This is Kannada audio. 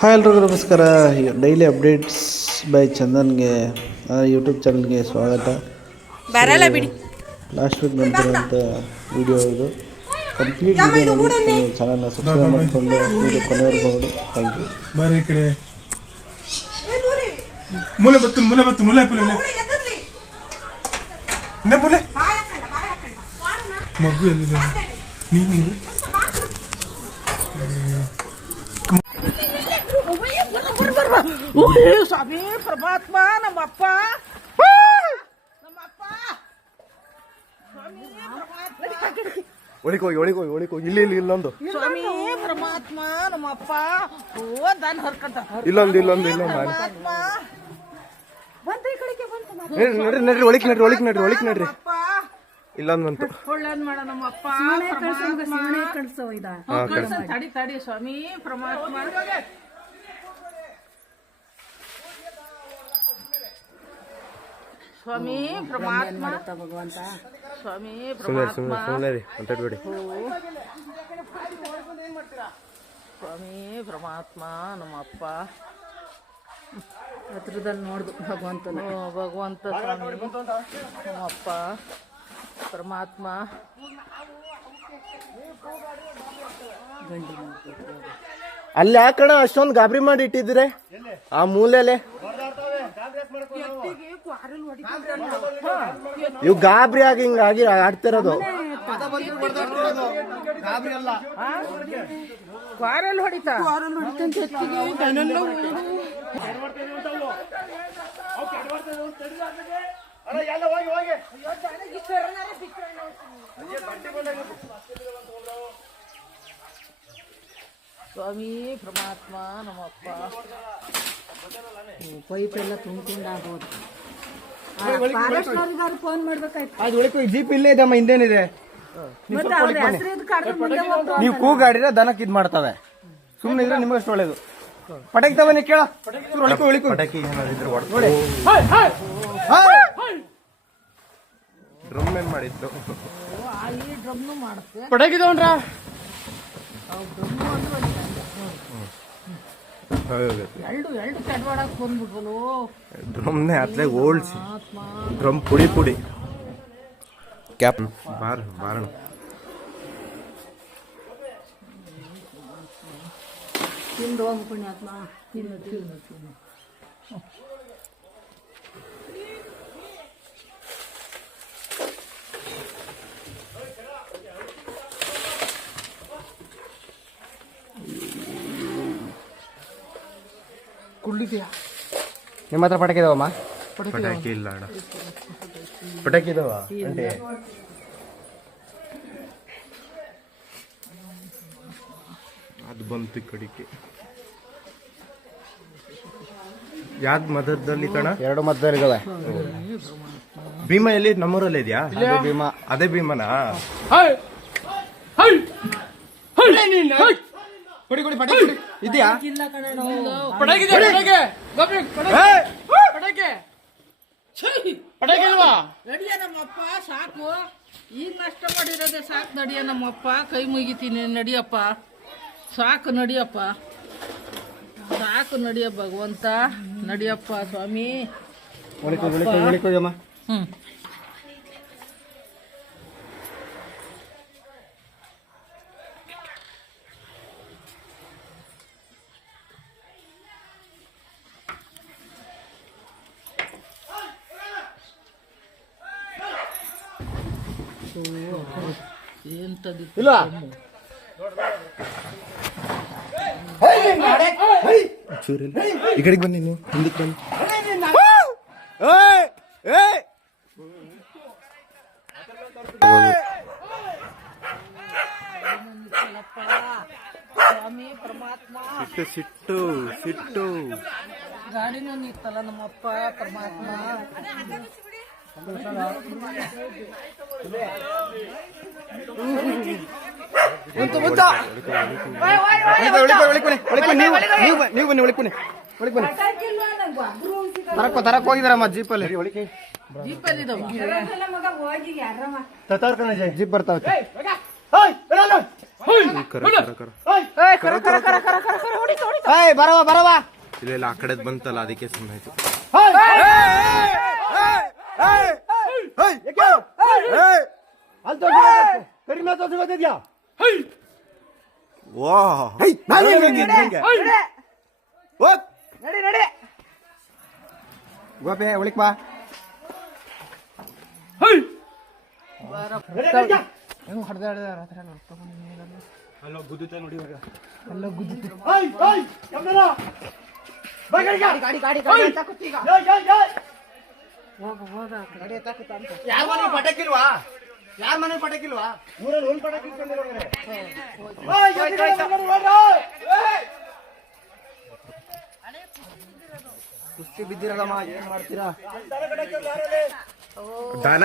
ಹಾಯ್ ಎಲ್ರಿಗೂ ನಮಸ್ಕಾರ. ಡೈಲಿ ಅಪ್ಡೇಟ್ಸ್ ಬೈ ಚಂದನ್ಗೆ ಯೂಟ್ಯೂಬ್ ಚಾನಲ್ಗೆ ಸ್ವಾಗತ. ಬರಲ್ಲ ಬಿಡಿ. ಲಾಸ್ಟ್ ವೀಕ್ ಬಂದಿರೋಂಥ ವಿಡಿಯೋ ಇದು. ಕಂಪ್ಲೀಟ್ ವಿಡಿಯೋ ನೋಡಿ ಚಾನಲ್ನ ಸಬ್ಸ್ಕ್ರೈಬ್ ಮಾಡಿಕೊಂಡು ವಿಡಿಯೋ ಕೊನೆವರೆಗೂ ನೋಡಿ. ಥ್ಯಾಂಕ್ ಯು ಬರೀ ಕಡೆ ಮೂಲೆ ಬತ್ತು ಮೂಲೆ ಬತ್ತು ಮೂಲೆ ಪುಲೆ ಮೂಲೆ. ಮಗು ಎಲ್ಲಿದೆ ನೀನು? ಸ್ವಾಮಿ ಪರಮಾತ್ಮ ನಮ್ಮಪ್ಪ. ನಮ್ಮಪ್ಪ. ಒಳಿಕೋಗಿ ಒಳಿಕೋಗಿ ಒಳಿಕೋಗಿ ಇಲ್ಲಿ ಇಲ್ಲಿ ಇಲ್ಲೊಂದು ಸ್ವಾಮಿ ಪರಮಾತ್ಮ ನಮ್ಮಪ್ಪ. ಓ ದನ್ ಹರ್ಕಂತ. ಇಲ್ಲೊಂದು ಇಲ್ಲೊಂದು ಇಲ್ಲೊಂದು. ಪರಮಾತ್ಮ. ನಡ್ರಿ ನಡ್ರಿ ನಡ್ರಿ ಒಳಿಕ್ ನಡ್ರಿ ಒಳಿಕ್ ನಡ್ರಿ ಒಳಿಕ್ ನಡ್ರಿ. ಅಪ್ಪ ಇಲ್ಲೊಂದು ಬಂತು. ಒಳ್ಳೇದ್ ಮಾಡ ನಮ್ಮಪ್ಪ. ಕಳ್ಸೋ ಕಳ್ಸ. ತಡಿ ತಡಿ ಸ್ವಾಮಿ ಪರಮಾತ್ಮ. ಸ್ವಾಮಿ ಪರಮಾತ್ಮ. ಸ್ವಾಮಿ ಸುಮ್ಮನೆ ಪರಮಾತ್ಮ. ಸುಮ್ಮನೆ ಸುಮ್ಮನೆ ರೀ ಮಾತಾಡ್ಬೇಡಿ ಸ್ವಾಮಿ ಪರಮಾತ್ಮ ನಮ್ಮಪ್ಪ ಹತ್ರದಲ್ಲಿ ನೋಡ್ದು ಭಗವಂತನ. ಓ, ಭಗವಂತ ಸ್ವಾಮಿ ನಮ್ಮಪ್ಪ ಪರಮಾತ್ಮ. ಅಲ್ಲಿ ಯಾಕಣ ಅಷ್ಟೊಂದು ಗಾಬರಿ ಮಾಡಿ ಇಟ್ಟಿದ್ರೆ ಆ ಮೂಲೆಲೆ? ಇವ್ ಗಾಬ್ರಿ ಆಗಿ ಹಿಂಗಾಗಿ ಆಡ್ತಿರೋದು. ಕ್ವಾರಲ್ ಹೊಡಿತಾ ಸ್ವಾಮಿ ಪರಮಾತ್ಮ ನಮ್ಮಪ್ಪ ಪೈಪ್ ಎಲ್ಲ ತುಂಬ್ಕೊಂಡು ಆಗ್ಬೋದು ಫಾರೆಸ್ಟ್ನವ್ರಿಗಾದ್ರು ಫೋನ್ ಮಾಡ್ಬೇಕಾಯ್ತು. ಅದು ಜೀಪ್ ಇಲ್ಲೇ ಇದಮ್ಮ ಅಮ್ಮ ಹಿಂದೇನಿದೆ? ಮತ್ತೆ ಅವ್ರ ಹೆಸರು ಇದು ಕಡ್ದು ಮುಂದೆ ಹೋಗ್ತು ನೀವು ಕೂಗಾಡಿದ್ರೆ ದನಕ್ಕೆ ಇದ್ ಮಾಡ್ತವೆ. ಸುಮ್ಮನೆ ಇದ್ರೆ ನಿಮಗಷ್ಟು ಒಳ್ಳೇದು. ಪಟಾಕಿ ತವನಿ ಕೇಳ. ಒಳಿಕೋ ಒಳಿಕೋ ಪಟಾಕಿ ನೋಡಿ. ಡ್ರಮ್ ಏನ್ ಮಾಡಿತ್ತು ಈ ಡ್ರಮ್ನು ಮಾಡುತ್ತೆ ಪಟಾಕಿ ತಗೊಂಡ್ರ ಎರಡು ಎರಡು ಕಡ್ವಾಡಕ್ ಬಂದ್ಬಿಟ್ವಲು ಡ್ರಮ್ನೆ ಅತ್ಲಾಗ ಓಲ್ಸಿ ಡ್ರಮ್ ಪುಡಿ ಪುಡಿ. ಕ್ಯಾಪ್. ಬಾರ್ ಬಾರಣ. ತಿಂದು ಹೋಗ್ಬಿಟ್ಟು ಆತ್ಮ ತಿನ್ನು ತಿನ್ನು ತಿನ್ನು. ನಿಮ್ಮ ಹತ್ರ ಪಟಾಕಿ ಇದಾವಮ್ಮ? ಪಟಾಕಿ ಇಲ್ಲ ಅಣ್ಣ. ಪಟಾಕಿ ಇದಾವ? ಅಂಟೆ ಅದು ಬಂತು ಕಡಿಕೆ. ಯಾವ್ದು ಮದದಲ್ಲಿ ಕಣ? ಎರಡು ಮದ್ದದಲ್ಲಿ ಭೀಮ ಭೀಮಾ ಎಲ್ಲಿ? ನಮ್ಮೂರಲ್ಲಿ ಇದೆಯಾ? ಭೀಮಾ. ಅದೇ ಭೀಮನಾ? ಕೊಡಿ ಕೊಡಿ ಪಟಾಕಿ ಕೊಡಿ. ಇದೆಯಾ? ನಡಿಯ ನಮ್ಮಪ್ಪ ಸಾಕು. ಈಗ ನಷ್ಟ ಮಾಡಿರೋದೇ ಸಾಕು ನಡಿಯ ನಮ್ಮಪ್ಪ. ಕೈ ಮುಗಿತೀನಿ ನಡಿಯಪ್ಪ. ಸಾಕು ನಡಿಯಪ್ಪ. ಸಾಕು ನಡಿಯ ಭಗವಂತ. ನಡಿಯಪ್ಪ ಸ್ವಾಮಿ. ಒಳಿಕೋ ಒಳಿಕೋ ಒಳಿಕೋಗಮ್ಮ ಹ್ಮ್. ಇಲ್ಲ ಈ ಕಡೆಗೆ ಬನ್ನಿ ನೀವು ಹಿಂದಕ್ಕೆ ಬನ್ನಿ ಏಯ್! ಏಯ್! ಸ್ವಾಮಿ ಪರಮಾತ್ಮ ಸಿಟ್ಟು ಸಿಟ್ಟು ಸಿಟ್ಟು ಗಾಡಿನೂ ನಿತ್ತಲ್ಲ ನಮ್ಮಪ್ಪ ಪರಮಾತ್ಮ ಒಳಿಕೋನೆ, ಒಳಿಕೋ, ನೀವು ಬನ್ನಿ, ನೀವು ಬನ್ನಿ. ಒಳಿಕೋನೆ ಒಳಿಕ್ ಬನ್ನಿ ತರಕ್ ತರಕ್ ಹೋಗಿದಾರಮ್ಮ ಜೀಪಲ್ಲಿ. ಒಳಿಕೆ ಜೀಪಲ್ಲಿ ಇದಾವ ಮಗ ಹೋಗಿ ಯಾರಮ್ಮ ಜೀಪ್ ಬರ್ತಾವೆ ಬರವ ಬರವ. ಇಲ್ಲ ಇಲ್ಲ ಆ ಕಡೆದ್ ಬಂತಲ್ಲ ಅದಕ್ಕೆ ಸುಮ್ಮನಾಯ್ತು ಕಡಿಮೆ ತೋರಿಸ್ಕೊತಿದ್ಯಾ ವಾ ನಡಿ ನಡಿ ಗೋಪೆ ಒಳಿಕ್ ಬಾ ಹೆಂಗ್ ಹೊಡೆದ ಹೊಡೆದ ರಾತ್ರಿ ಗಾಡಿ ಗಾಡಿ ಗಾಡಿ ಹೋಗ ಹೋಗ. ಯಾರ ಮನೆ ಪಟಾಕಿಲ್ವಾ? ಯಾರ ಮನೆ ಪಟಾಕಿಲ್ವಾ? ಊರಲ್ಲಿ ಕುಸ್ತಿ ಬಿದ್ದಿರಲ್ಲಮ್ಮ ಏನ್ ಮಾಡ್ತೀರಾ? ದನ